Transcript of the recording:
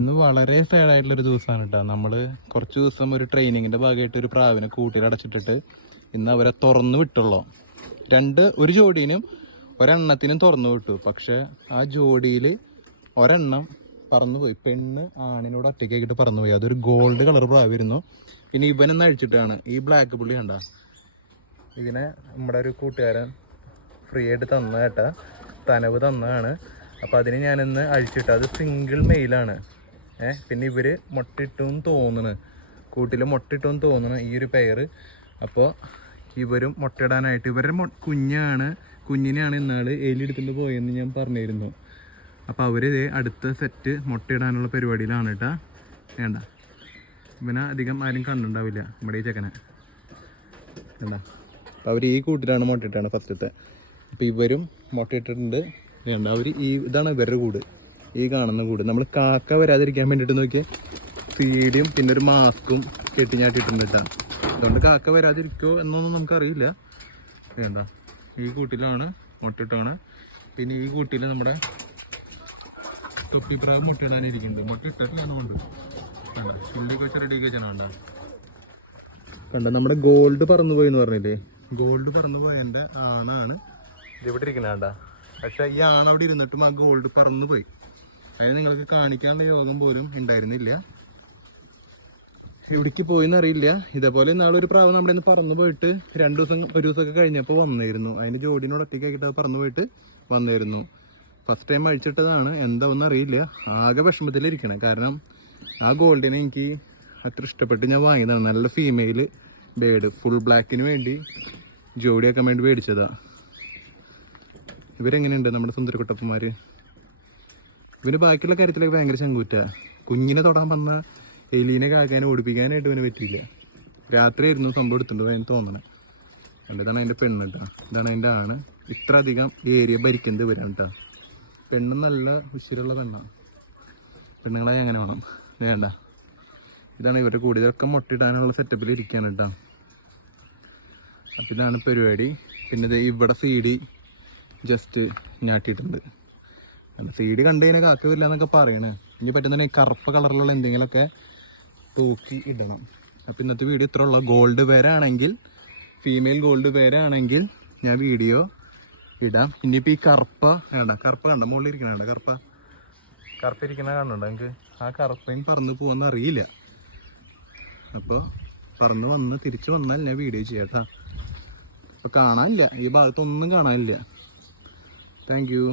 ഇന്ന് വളരെ സാഡായിട്ടുള്ളൊരു ദിവസമാണ് കേട്ടോ. നമ്മൾ കുറച്ച് ദിവസം ഒരു ട്രെയിനിങ്ങിൻ്റെ ഭാഗമായിട്ട് ഒരു പ്രാവിനെ കൂട്ടിൽ അടച്ചിട്ടിട്ട് ഇന്ന് അവരെ തുറന്നു വിട്ടുള്ളൂ. ഒരു ജോഡീനും ഒരെണ്ണത്തിനും തുറന്നു വിട്ടു. പക്ഷെ ആ ജോഡിയിൽ ഒരെണ്ണം പറന്നുപോയി. പെണ്ണ് ആണിനോട് ഒറ്റയ്ക്കാക്കിയിട്ട് പറന്നുപോയി. അതൊരു ഗോൾഡ് കളർ പ്രാവായിരുന്നു. പിന്നെ ഇവനൊന്ന് അഴിച്ചിട്ടാണ് ഈ ബ്ലാക്ക് പുള്ളി കണ്ട. ഇതിനെ നമ്മുടെ ഒരു കൂട്ടുകാരൻ ഫ്രീ ആയിട്ട് തന്ന കേട്ടാ, തനവ് തന്നതാണ്. അപ്പോൾ അതിന് ഞാനിന്ന് അഴിച്ചിട്ട്, അത് സിംഗിൾ മെയിലാണ്. പിന്നെ ഇവർ മുട്ടിട്ടും തോന്നുന്നു, കൂട്ടിൽ മുട്ടിട്ടും തോന്നുന്നു ഈ ഒരു പെയർ. അപ്പോൾ ഇവരും മുട്ടയിടാനായിട്ട്, ഇവരുടെ കുഞ്ഞിനെയാണ് ഇന്നാൾ എലി എടുത്തുകൊണ്ട് പോയെന്ന് ഞാൻ പറഞ്ഞിരുന്നു. അപ്പോൾ അവർ അടുത്ത സെറ്റ് മുട്ടയിടാനുള്ള പരിപാടിയിലാണ് കേട്ടാ. വേണ്ട, ഇവനെ അധികം ആരും കണ്ടുണ്ടാവില്ല നമ്മുടെ ഈ ചെക്കനെ. വേണ്ട, അപ്പോൾ അവർ ഈ കൂട്ടിലാണ് മുട്ടയിട്ടാണ് ഫസ്റ്റത്തെ. അപ്പോൾ ഇവരും മുട്ടയിട്ടിട്ടുണ്ട്. വേണ്ട, അവർ ഇതാണ് ഇവരുടെ കൂട്, ഈ കാണുന്ന കൂട്. നമ്മൾ കാക്ക വരാതിരിക്കാൻ വേണ്ടിയിട്ട് നോക്കിയാൽ ഫീഡിയും പിന്നെ ഒരു മാസ്കും കെട്ടിഞ്ഞാട്ടിട്ടുണ്ട് കേട്ടോ. അതുകൊണ്ട് കാക്ക വരാതിരിക്കുമോ എന്നൊന്നും നമുക്കറിയില്ല. വേണ്ട, ഈ കൂട്ടിലാണ് മുട്ടിട്ടാണ്. പിന്നെ ഈ കൂട്ടിൽ നമ്മുടെ തൊപ്പിപ്രാവ് മുട്ടയിടാനിരിക്കുന്നുണ്ട്. മുട്ട ഇട്ടിട്ടില്ലാന്നുകൊണ്ട് ചുള്ളിക്ക് വെച്ച് റെഡി വെച്ചാണ്. കണ്ട, നമ്മുടെ ഗോൾഡ് പറന്നുപോയി എന്ന് പറഞ്ഞില്ലേ, ഗോൾഡ് പറന്നുപോയതിൻ്റെ ആണാണ് ഇതിവിടെ ഇരിക്കുന്നത്. കണ്ട, പക്ഷെ ഈ ആണ് അവിടെ ഇരുന്നിട്ടും ആ ഗോൾഡ് പറന്നു പോയി. അതിന് നിങ്ങൾക്ക് കാണിക്കാനുള്ള യോഗം പോലും ഉണ്ടായിരുന്നില്ല. എവിടേക്ക് പോയിന്ന് അറിയില്ല. ഇതേപോലെ നാളൊരു പ്രാവ് നമ്മുടെ ഇന്ന് പറന്നു പോയിട്ട് ഒരു ദിവസമൊക്കെ കഴിഞ്ഞപ്പോൾ വന്നായിരുന്നു. അതിൻ്റെ ജോഡിനോട് ഒറ്റയ്ക്കാക്കിയിട്ട് അത് പറന്നു പോയിട്ട് വന്നായിരുന്നു. ഫസ്റ്റ് ടൈം അഴിച്ചിട്ടതാണ്, എന്താവെന്ന് അറിയില്ല. ആകെ വിഷമത്തിലിരിക്കണേ. കാരണം ആ ഗോൾഡിനെ എനിക്ക് അത്ര ഇഷ്ടപ്പെട്ട് ഞാൻ വാങ്ങിയതാണ്. നല്ല ഫീമെയിൽ ബേഡ്, ഫുൾ ബ്ലാക്കിന് വേണ്ടി ജോഡിയാക്കാൻ വേണ്ടി മേടിച്ചതാണ്. ഇവരെങ്ങനെയുണ്ട് നമ്മുടെ സുന്ദരക്കുട്ടപ്പന്മാർ? ഇവന് ബാക്കിയുള്ള കാര്യത്തിലൊക്കെ ഭയങ്കര ചങ്കൂറ്റ. കുഞ്ഞിനെ തൊടാൻ വന്ന എലീനെ കാക്കാനെ ഓടിപ്പിക്കാനായിട്ട് ഇവന് പറ്റിയില്ല. രാത്രിയായിരുന്നു സംഭവം എടുത്തിട്ടുണ്ട് അതിന് തോന്നണേ. ഇതാണ് അതിൻ്റെ പെണ്ണ് കേട്ടോ, ഇതാണ് അതിൻ്റെ ആണ്. ഇത്ര അധികം ഏരിയ ഭരിക്കുന്നത് ഇവരാണ് കേട്ടോ. പെണ്ണ് നല്ല ഉശിരുള്ള പെണ്ണാണ്. പെണ്ണുങ്ങളെ എങ്ങനെ വേണം. വേണ്ട, ഇതാണ് ഇവരുടെ കൂടി. ഇതൊക്കെ മുട്ടയിടാനുള്ള സെറ്റപ്പിൽ ഇരിക്കുകയാണ് കേട്ടോ. അപ്പം ഇതാണ് പരിപാടി. പിന്നെ ഇത് ഇവിടെ സീഡി ജസ്റ്റ് ഞാട്ടിയിട്ടുണ്ട്. സീഡി കണ്ടു കഴിഞ്ഞാൽ കാക്ക വരില്ല എന്നൊക്കെ പറയണേ. ഇനി പറ്റുന്നുണ്ടെങ്കിൽ കറുപ്പ് കളറിലുള്ള എന്തെങ്കിലുമൊക്കെ തൂക്കി ഇടണം. അപ്പം ഇന്നത്തെ വീഡിയോ ഇത്ര ഉള്ള. ഗോൾഡ് വരാണെങ്കിൽ, ഫീമെയിൽ ഗോൾഡ് വരാണെങ്കിൽ ഞാൻ വീഡിയോ ഇടാം. ഇനിയിപ്പോൾ ഈ കറുപ്പ കണ്ട മുകളിൽ ഇരിക്കണ കറുപ്പ ഇരിക്കണ കാണുന്നുണ്ടോ നിങ്ങൾക്ക്? ആ കറുപ്പയും പറന്ന് പോകുമെന്ന് അറിയില്ല. അപ്പോൾ പറന്ന് വന്ന് തിരിച്ച് വന്നാൽ ഞാൻ വീഡിയോ ചെയ്യാം കേട്ടോ. അപ്പോൾ കാണാനില്ല, ഈ ഭാഗത്തൊന്നും കാണാനില്ല. Thank you.